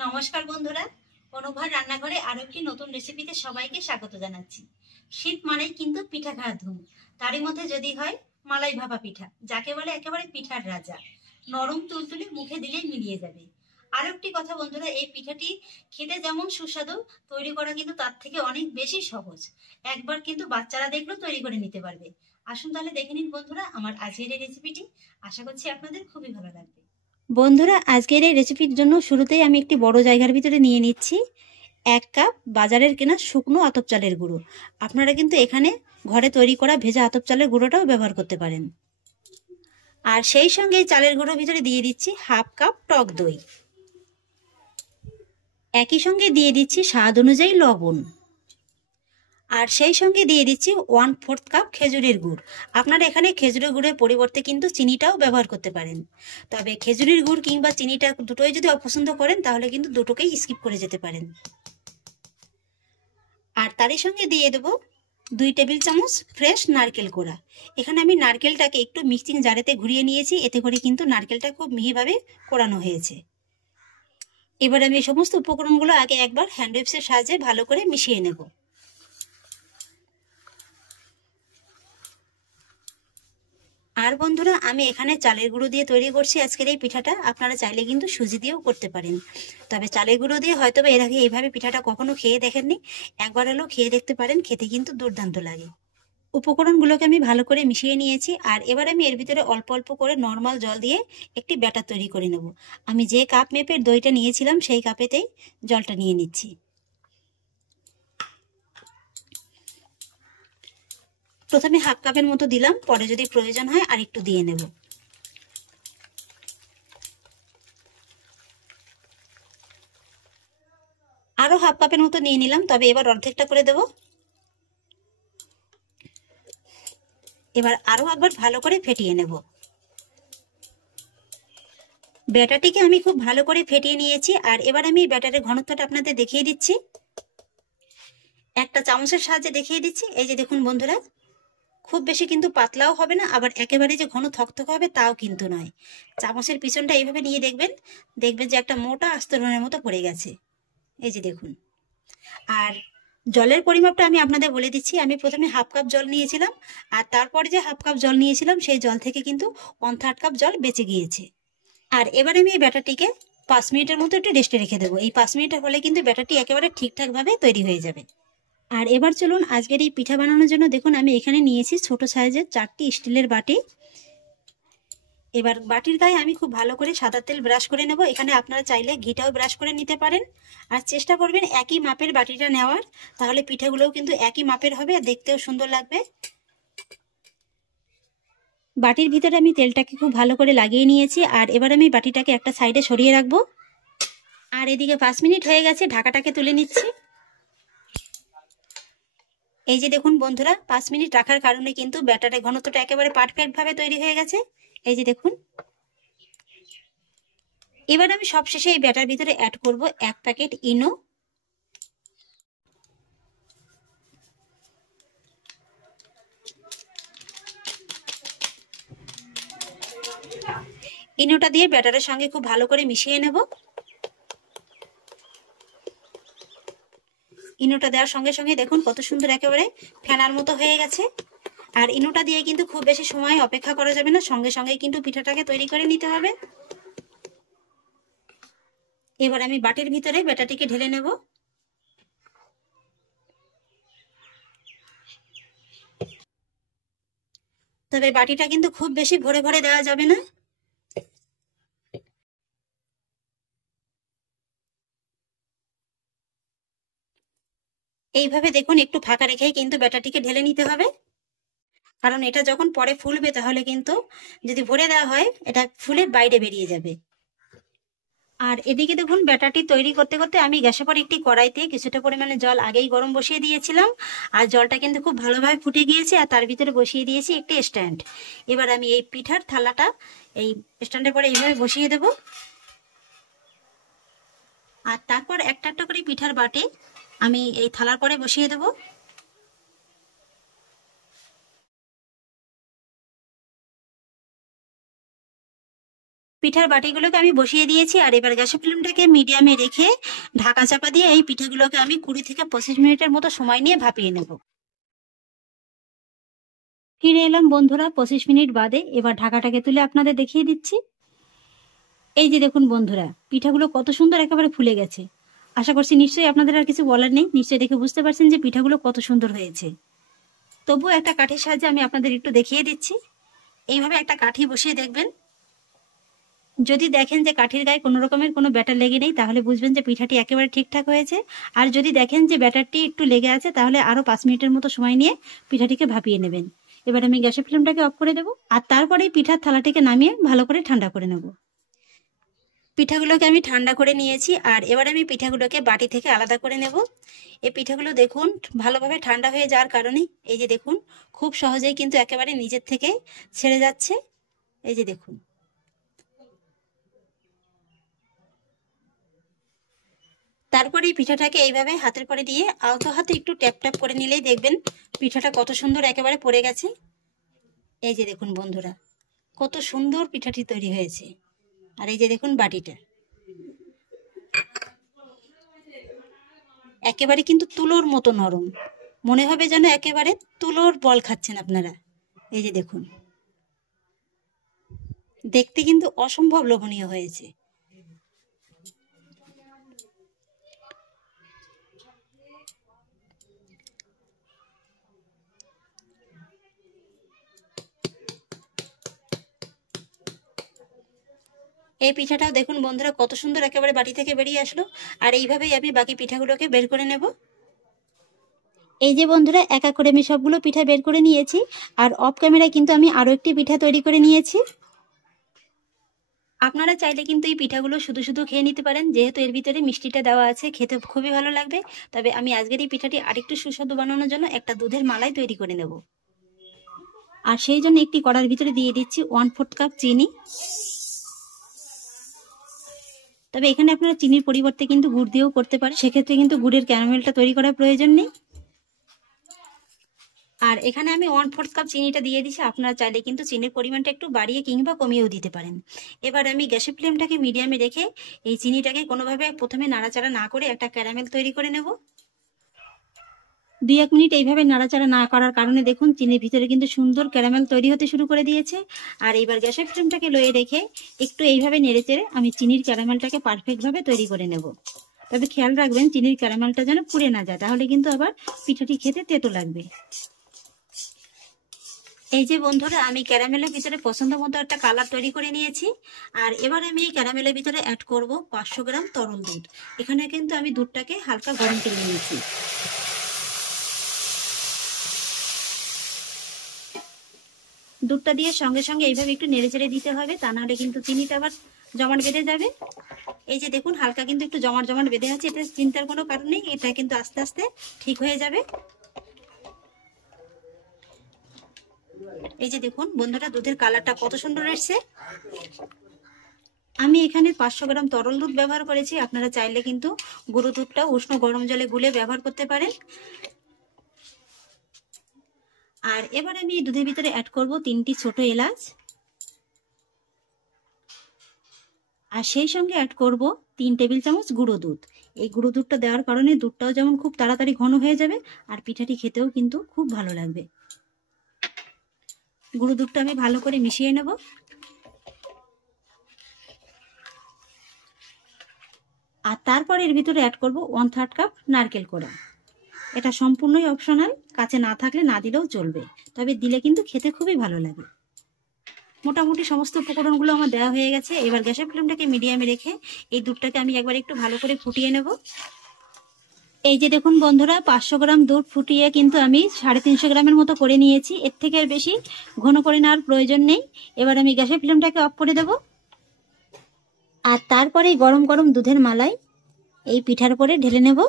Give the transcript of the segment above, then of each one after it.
নমস্কার বন্ধুরা, অনুভার রান্নাঘরে আরো একটি নতুন রেসিপিতে সবাইকে স্বাগত জানাচ্ছি। শীত মানেই কিন্তু পিঠা খাওয়ার ধুম। তারই মধ্যে যদি হয় মালাই ভাপা পিঠা, যাকে বলে একেবারে পিঠার রাজা। নরম তুলতুলে, মুখে দিলেই মিলিয়ে যাবে। আরো একটি কথা বন্ধুরা, এই পিঠাটি খেতে যেমন সুস্বাদু, তৈরি করা কিন্তু তার থেকে অনেক বেশি সহজ। একবার কিন্তু বাচ্চারা দেখলেও তৈরি করে নিতে পারবে। আসুন তাহলে দেখে নিন বন্ধুরা আমার আজকের এই রেসিপিটি। আশা করছি আপনাদের খুবই ভালো লাগবে। বন্ধুরা, আজকের এই রেসিপির জন্য শুরুতেই আমি একটি বড় জায়গার ভিতরে নিয়ে নিচ্ছি 1 কাপ বাজারের কেনা শুকনো আতপ চালের গুঁড়ো। আপনারা কিন্তু এখানে ঘরে তৈরি করা ভেজা আতপ চালের গুঁড়োটাও ব্যবহার করতে পারেন। আর সেই সঙ্গে এই চালের গুঁড়োর ভিতরে দিয়ে দিচ্ছি 1/2 কাপ টক দই। একই সঙ্গে দিয়ে দিচ্ছি স্বাদ অনুযায়ী লবণ। আর সেই সঙ্গে দিয়ে দিচ্ছি 1/4 কাপ খেজুরের গুড়। আপনারা এখানে খেজুরের গুড়ের পরিবর্তে কিন্তু চিনিটাও ব্যবহার করতে পারেন। তবে খেজুরের গুড় কিংবা চিনিটা দুটোই যদি অপছন্দ করেন তাহলে কিন্তু দুটোকেই স্কিপ করে যেতে পারেন। আর তারই সঙ্গে দিয়ে দেবো 2 টেবিল চামচ ফ্রেশ নারকেল কোড়া। এখানে আমি নারকেলটাকে একটু মিক্সিং জারেতে ঘুরিয়ে নিয়েছি, এতে করে কিন্তু নারকেলটা খুব মিহিভাবে কোড়ানো হয়েছে। এবার আমি এই সমস্ত উপকরণগুলো আগে একবার হ্যান্ড উইপসের সাহায্যে ভালো করে মিশিয়ে নেব। আর বন্ধুরা, আমি এখানে চালের গুঁড়ো দিয়ে তৈরি করছি আজকের এই পিঠাটা। আপনারা চাইলে কিন্তু সুজি দিয়েও করতে পারেন, তবে চালের গুঁড়ো দিয়ে হয়তো এর আগে এইভাবে পিঠাটা কখনো খেয়ে দেখেননি। একবার হলেও খেয়ে দেখতে পারেন, খেতে কিন্তু দুর্দান্ত লাগে। উপকরণগুলোকে আমি ভালো করে মিশিয়ে নিয়েছি। আর এবার আমি এর ভিতরে অল্প অল্প করে নর্মাল জল দিয়ে একটি ব্যাটার তৈরি করে নেব। আমি যে কাপ মেপের দইটা নিয়েছিলাম সেই কাপেতেই জলটা নিয়ে নিচ্ছি। প্রথমে 1/2 কাপের মতো দিলাম, পরে যদি প্রয়োজন হয় আর একটু দিয়ে নেব। আরো 1/2 কাপের মতো নিয়ে নিলাম, তবে এবার অর্ধেকটা করে দেব। এবার আরো একবার ভালো করে ফেটিয়ে নেব। ব্যাটারটিকে আমি খুব ভালো করে ফেটিয়ে নিয়েছি। আর এবার আমি ব্যাটারের ঘনত্বটা আপনাদের দেখিয়ে দিচ্ছি, একটা চামচের সাহায্যে দেখিয়ে দিচ্ছি। এই যে দেখুন বন্ধুরা, খুব বেশি কিন্তু পাতলাও হবে না, আবার একেবারে যে ঘন থকথকে হবে তাও কিন্তু নয়। চামচের পিছনটা এইভাবে নিয়ে দেখবেন, দেখবেন যে একটা মোটা আস্তরণের মতো পড়ে গেছে। এই যে দেখুন। আর জলের পরিমাপটা আমি আপনাদের বলে দিচ্ছি। আমি প্রথমে 1/2 কাপ জল নিয়েছিলাম, আর তারপরে যে 1/2 কাপ জল নিয়েছিলাম সেই জল থেকে কিন্তু 1/3 কাপ জল বেঁচে গিয়েছে। আর এবার আমি এই ব্যাটারটিকে 5 মিনিটের মতো একটু রেস্টে রেখে দেবো। এই 5 মিনিটের হলে কিন্তু ব্যাটারটি একেবারে ঠিকঠাকভাবে তৈরি হয়ে যাবে। আর এবার চলুন আজকের এই পিঠা বানানোর জন্য দেখুন আমি এখানে নিয়েছি ছোট সাইজের 4টি স্টিলের বাটি। এবার বাটির গায়ে আমি খুব ভালো করে সাদা তেল ব্রাশ করে নেব। এখানে আপনারা চাইলে ঘিটাও ব্রাশ করে নিতে পারেন। আর চেষ্টা করবেন একই মাপের বাটিটা নেওয়ার, তাহলে পিঠাগুলোও কিন্তু একই মাপের হবে আর দেখতেও সুন্দর লাগবে। বাটির ভিতরে আমি তেলটাকে খুব ভালো করে লাগিয়ে নিয়েছি। আর এবার আমি বাটিটাকে একটা সাইডে সরিয়ে রাখবো। আর এদিকে 5 মিনিট হয়ে গেছে, ঢাকাটাকে তুলে নিচ্ছি। এই যে দেখুন বন্ধুরা, 5 মিনিট রাখার কারণে কিন্তু ব্যাটারের ঘনত্বটা একেবারে পারফেক্ট ভাবে তৈরি হয়ে গেছে। এই যে দেখুন। এবার আমি সবশেষে এই ব্যাটার ভিতরে অ্যাড করব 1 প্যাকেট ইনো। ইনোটা দিয়ে ব্যাটারের সঙ্গে খুব ভালো করে মিশিয়ে নেব। ইনোটা দেওয়ার সঙ্গে সঙ্গে দেখুন কত সুন্দর একেবারে ফেনার মতো হয়ে গেছে। আর ইনোটা দিয়ে কিন্তু খুব বেশি সময় অপেক্ষা করা যাবে না, সঙ্গে সঙ্গে কিন্তু পিঠাটাকে তৈরি করে নিতে হবে। এবার আমি বাটির ভিতরে ব্যাটারটিকে ঢেলে নেব। তবে বাটিটা কিন্তু খুব বেশি ভরে ভরে দেওয়া যাবে না। এইভাবে দেখুন একটু ফাঁকা রেখেই কিন্তু ব্যাটারটিকে ঢেলে নিতে হবে, কারণ এটা যখন পরে ফুলবে তাহলে কিন্তু যদি ভরে দেওয়া হয় এটা ফুলে বাইরে বেরিয়ে যাবে। আর এদিকে দেখুন ব্যাটারটি তৈরি করতে করতে আমি গ্যাসের পর একটি কড়াইতে কিছুটা পরিমাণে জল আগেই গরম বসিয়ে দিয়েছিলাম। আর জলটা কিন্তু খুব ভালোভাবে ফুটে গিয়েছে। আর তার ভিতরে বসিয়ে দিয়েছি একটি স্ট্যান্ড। এবার আমি এই পিঠার থালাটা এই স্ট্যান্ডের পরে এইভাবে বসিয়ে দেব। আর তারপর একটা একটা করে পিঠার বাটি আমি এই থালার পরে বসিয়ে দেব। পিঠার বাটিগুলোকে আমি বসিয়ে দিয়েছি, আর এবার গ্যাসের ফ্লেমটাকে মিডিয়ামে রেখে ঢাকা চাপা দিয়ে এই পিঠাগুলোকে আমি 20 থেকে 25 মিনিটের মতো সময় নিয়ে ভাপিয়ে নেব। ফিরে এলাম বন্ধুরা 25 মিনিট বাদে। এবার ঢাকাটাকে তুলে আপনাদের দেখিয়ে দিচ্ছি। এই যে দেখুন বন্ধুরা, পিঠাগুলো কত সুন্দর একেবারে ফুলে গেছে। আশা করছি নিশ্চয়ই আপনাদের আর কিছু বলার নেই, নিশ্চয়ই দেখে বুঝতে পারছেন যে পিঠাগুলো কত সুন্দর হয়েছে। তবুও একটা কাঠির সাহায্যে আমি আপনাদের একটু দেখিয়ে দিচ্ছি। এইভাবে একটা কাঠি বসিয়ে দেখবেন, যদি দেখেন যে কাঠির গায়ে কোনো রকমের কোনো ব্যাটার লেগে নেই, তাহলে বুঝবেন যে পিঠাটি একেবারে ঠিকঠাক হয়েছে। আর যদি দেখেন যে ব্যাটারটি একটু লেগে আছে, তাহলে আরো 5 মিনিটের মতো সময় নিয়ে পিঠাটিকে ভাপিয়ে নেবেন। এবার আমি গ্যাসের ফ্লেমটাকে অফ করে দেবো, আর তারপরে পিঠার থালাটিকে নামিয়ে ভালো করে ঠান্ডা করে নেব। পিঠাগুলোকে আমি ঠান্ডা করে নিয়েছি, আর এবার আমি পিঠাগুলোকে বাটি থেকে আলাদা করে নেব। এই পিঠাগুলো দেখুন ভালোভাবে ঠান্ডা হয়ে যাওয়ার কারণে এই যে দেখুন খুব সহজেই কিন্তু একেবারে নিজের থেকে ছেড়ে যাচ্ছে। এই যে দেখুন, তারপরে এই পিঠাটাকে এইভাবে হাতের পরে দিয়ে আলতো হাতে একটু ট্যাপ ট্যাপ করে নিলেই দেখবেন পিঠাটা কত সুন্দর একেবারে পড়ে গেছে। এই যে দেখুন বন্ধুরা, কত সুন্দর পিঠাটি তৈরি হয়েছে। আর এই যে দেখুন বাটিটা একেবারে কিন্তু তুলোর মতো নরম, মনে হবে যেন একেবারে তুলোর বল খাচ্ছেন আপনারা। এই যে দেখুন, দেখতে কিন্তু অসম্ভব লোভনীয় হয়েছে। এই পিঠাটাও দেখুন বন্ধুরা কত সুন্দর একেবারে বাটি থেকে বেরিয়ে আসলো। আর এইভাবেই আমি বাকি পিঠাগুলোকে বের করে নেব। এই যে বন্ধুরা এক এক করে আমি সবগুলো পিঠা বের করে নিয়েছি, আর অফ ক্যামেরায় কিন্তু আমি আরো একটি পিঠা তৈরি করে নিয়েছি। আপনারা চাইলে কিন্তু এই পিঠাগুলো শুধু শুধু খেয়ে নিতে পারেন, যেহেতু এর ভিতরে মিষ্টিটা দেওয়া আছে, খেতে খুবই ভালো লাগবে। তবে আমি আজকের এই পিঠাটি আরেকটু সুস্বাদু বানানোর জন্য একটা দুধের মালাই তৈরি করে নেব। আর সেই জন্য একটি কড়ার ভিতরে দিয়ে দিচ্ছি 1/4 কাপ চিনি। তবে এখানে আপনারা চিনির পরিবর্তে কিন্তু গুড় দিয়েও করতে পারেন, সেক্ষেত্রে কিন্তু গুড়ের ক্যারামেলটা তৈরি করার প্রয়োজন নেই। আর এখানে আমি 1/4 কাপ চিনিটা দিয়ে দিচ্ছি। আপনারা চাইলে কিন্তু চিনির পরিমাণটা একটু বাড়িয়ে কিংবা কমিয়েও দিতে পারেন। এবার আমি গ্যাসের ফ্লেমটাকে মিডিয়ামে রেখে এই চিনিটাকে কোনোভাবে প্রথমে নাড়াচাড়া না করে একটা ক্যারামেল তৈরি করে নেব। 2-1 মিনিট এইভাবে নাড়াচাড়া না করার কারণে দেখুন চিনির ভিতরে কিন্তু সুন্দর ক্যারামেল তৈরি হতে শুরু করে দিয়েছে। আর এইবার গ্যাসের ফ্লেমটাকে লোয়ে রেখে একটু এইভাবে নেড়েচেড়ে আমি চিনির ক্যারামেলটাকে পারফেক্টভাবে তৈরি করে নেব। তবে খেয়াল রাখবেন চিনির ক্যারামেলটা যেন পুড়ে না যায়, তাহলে কিন্তু আবার পিঠাটি খেতে তেতো লাগবে। এই যে বন্ধুরা, আমি ক্যারামেলের ভিতরে পছন্দ মতো একটা কালার তৈরি করে নিয়েছি। আর এবার আমি এই ক্যারামেলের ভিতরে অ্যাড করব 500 গ্রাম তরল দুধ। এখানে কিন্তু আমি দুধটাকে হালকা গরম করে নিয়েছি। দুধটা দিয়ে সঙ্গে সঙ্গে এইভাবে একটু নেড়েচেড়ে দিতে হবে, তা নাহলে কিন্তু চিনিটা আবার জমাট বেঁধে যাবে। এই যে দেখুন হালকা কিন্তু একটু জমাট জমাট বেঁধে আছে, এটা চিন্তার কোনো কারণ নেই, এটা কিন্তু আস্তে আস্তে ঠিক হয়ে যাবে। এই যে দেখুন বন্ধুরা, দুধের কালারটা কত সুন্দর এসছে। আমি এখানে 500 গ্রাম তরল দুধ ব্যবহার করেছি, আপনারা চাইলে কিন্তু গুঁড়ো দুধটা উষ্ণ গরম জলে গুলে ব্যবহার করতে পারেন। আর এবার আমি এই দুধের ভিতরে অ্যাড করব 3টি ছোট এলাচ, আর সেই সঙ্গে অ্যাড করব 3 টেবিল চামচ গুঁড়ো দুধ। এই গুঁড়ো দুধটা দেওয়ার কারণে দুধটাও যেমন খুব তাড়াতাড়ি ঘন হয়ে যাবে, আর পিঠাটি খেতেও কিন্তু খুব ভালো লাগবে। গুঁড়ো দুধটা আমি ভালো করে মিশিয়ে নেব। আর তারপর এর ভিতরে অ্যাড করব 1/3 কাপ নারকেল কোড়া। এটা সম্পূর্ণই অপশনাল, কাছে না থাকলে না দিলেও চলবে, তবে দিলে কিন্তু খেতে খুবই ভালো লাগে। মোটামুটি সমস্ত উপকরণগুলো আমার দেওয়া হয়ে গেছে। এবার গ্যাসের ফ্লেমটাকে মিডিয়ামে রেখে এই দুধটাকে আমি একবার একটু ভালো করে ফুটিয়ে নেব। এই যে দেখুন বন্ধুরা, 500 গ্রাম দুধ ফুটিয়ে কিন্তু আমি 350 গ্রামের মতো করে নিয়েছি। এর থেকে আর বেশি ঘন করে নেওয়ার প্রয়োজন নেই। এবার আমি গ্যাসের ফ্লেমটাকে অফ করে দেব, আর তারপরে গরম গরম দুধের মালাই এই পিঠার উপরে ঢেলে নেব।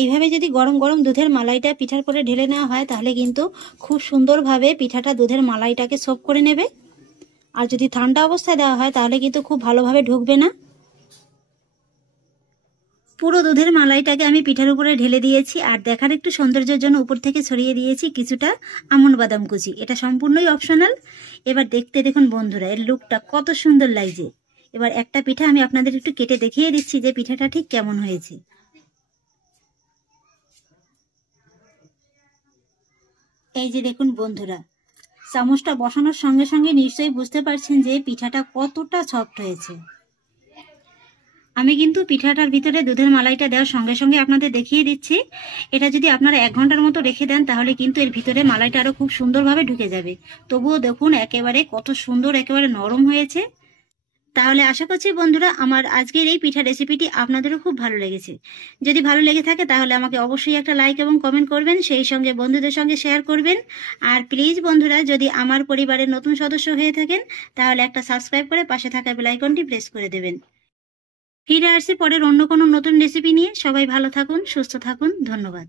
এইভাবে যদি গরম গরম দুধের মালাইটা পিঠার পরে ঢেলে নেওয়া হয় তাহলে কিন্তু খুব সুন্দরভাবে পিঠাটা দুধের মালাইটাকে সোপ করে নেবে। আর যদি ঠান্ডা অবস্থায় দেওয়া হয় তাহলে কিন্তু খুব ভালোভাবে ঢুকবে না। পুরো দুধের মালাইটাকে আমি পিঠার উপরে ঢেলে দিয়েছি, আর দেখার একটু সৌন্দর্যের জন্য উপর থেকে ছড়িয়ে দিয়েছি কিছুটা আমন্ড বাদাম কুচি। এটা সম্পূর্ণই অপশনাল। এবার দেখতে দেখুন বন্ধুরা, এর লুকটা কত সুন্দর লাগছে। এবার একটা পিঠা আমি আপনাদের একটু কেটে দেখিয়ে দিচ্ছি যে পিঠাটা ঠিক কেমন হয়েছে। এই যে দেখুন বন্ধুরা, চামচটা বসানোর সঙ্গে সঙ্গে নিশ্চয়ই বুঝতে পারছেন যে পিঠাটা কতটা সফট হয়েছে। আমি কিন্তু পিঠাটার ভিতরে দুধের মালাইটা দেওয়ার সঙ্গে সঙ্গে আপনাদের দেখিয়ে দিচ্ছি। এটা যদি আপনারা 1 ঘন্টার মতো রেখে দেন তাহলে কিন্তু এর ভিতরে মালাইটা আরো খুব সুন্দরভাবে ঢুকে যাবে। তবুও দেখুন একেবারে কত সুন্দর, একেবারে নরম হয়েছে। তাহলে আশা করছি বন্ধুরা আমার আজকের এই পিঠা রেসিপিটি আপনাদেরও খুব ভালো লেগেছে। যদি ভালো লেগে থাকে তাহলে আমাকে অবশ্যই একটা লাইক এবং কমেন্ট করবেন, সেই সঙ্গে বন্ধুদের সঙ্গে শেয়ার করবেন। আর প্লিজ বন্ধুরা, যদি আমার পরিবারের নতুন সদস্য হয়ে থাকেন তাহলে একটা সাবস্ক্রাইব করে পাশে থাকা বেল আইকনটি প্রেস করে দেবেন। ফিরে আসছি পরের অন্য কোনো নতুন রেসিপি নিয়ে। সবাই ভালো থাকুন, সুস্থ থাকুন। ধন্যবাদ।